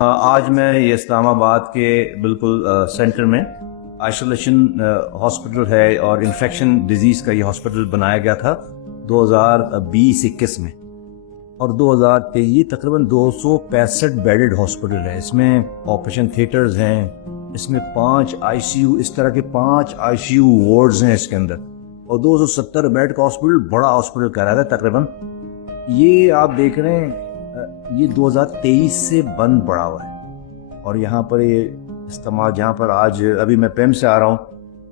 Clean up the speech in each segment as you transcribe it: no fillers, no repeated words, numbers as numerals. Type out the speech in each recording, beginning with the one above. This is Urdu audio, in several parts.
آج میں یہ اسلام آباد کے بالکل سینٹر میں آئسولیشن ہاسپٹل ہے اور انفیکشن ڈیزیز کا یہ ہاسپٹل بنایا گیا تھا 2020-21 میں، اور 2023 یہ تقریباً 265 بیڈڈ ہاسپٹل ہے۔ اس میں آپریشن تھیٹرز ہیں، اس میں 5 آئی سی یو، اس طرح کے 5 آئی سی یو وارڈز ہیں اس کے اندر، اور 270 بیڈ کا ہاسپٹل، بڑا ہاسپٹل کہہ رہا تھا تقریباً۔ یہ آپ دیکھ رہے ہیں یہ 2023 سے بند پڑا ہوا ہے، اور یہاں پر یہ اجتماع جہاں پر آج ابھی میں پیم سے آ رہا ہوں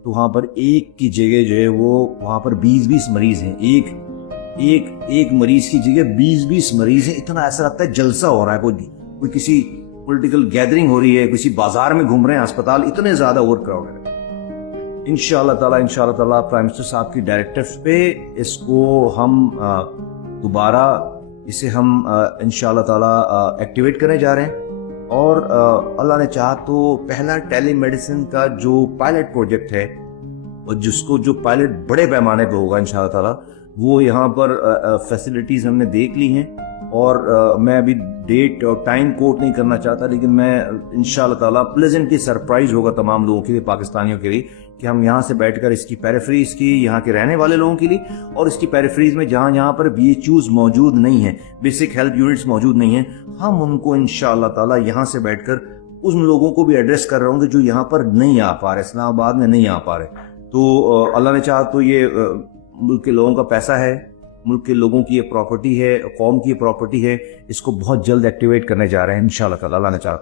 تو وہاں پر ایک کی جگہ جو ہے وہ وہاں پر 20 مریض ہیں، ایک مریض کی جگہ 20 مریض ہیں۔ اتنا ایسا لگتا ہے جلسہ ہو رہا ہے، کوئی کسی پولیٹیکل گیدرنگ ہو رہی ہے، کسی بازار میں گھوم رہے ہیں ہسپتال، اتنے زیادہ اوور کراؤڈ ہے۔ انشاءاللہ تعالیٰ پرائم منسٹر صاحب کی ڈائریکٹیو پہ اس کو ہم دوبارہ اسے ہم انشاءاللہ تعالیٰ ایکٹیویٹ کرنے جا رہے ہیں، اور اللہ نے چاہا تو پہلا ٹیلی میڈیسن کا جو پائلٹ پروجیکٹ ہے، اور جس کو جو پائلٹ بڑے پیمانے پہ ہوگا انشاءاللہ تعالیٰ، وہ یہاں پر فیسلٹیز ہم نے دیکھ لی ہیں، اور میں ابھی ڈیٹ اور ٹائم کوٹ نہیں کرنا چاہتا، لیکن میں انشاءاللہ تعالیٰ پلیزنٹلی سرپرائز ہوگا تمام لوگوں کے لیے، پاکستانیوں کے لیے، کہ ہم یہاں سے بیٹھ کر اس کی پیریفریز کی، یہاں کے رہنے والے لوگوں کے لیے، اور اس کی پیریفریز میں جہاں پر بی ایچ یوز موجود نہیں ہیں، بیسک ہیلتھ یونٹس موجود نہیں ہیں، ہم ان کو انشاءاللہ تعالیٰ یہاں سے بیٹھ کر ان لوگوں کو بھی ایڈریس کر رہا ہوں گے جو یہاں پر نہیں آ پا رہے، اسلام آباد میں نہیں آ پا رہے۔ تو اللہ نے چاہا تو یہ ملک کے لوگوں کا پیسہ ہے، ملک کے لوگوں کی یہ پراپرٹی ہے، قوم کی یہ پراپرٹی ہے، اس کو بہت جلد ایکٹیویٹ کرنے جا رہے ہیں انشاءاللہ تعالیٰ، اللہ نے چاہا۔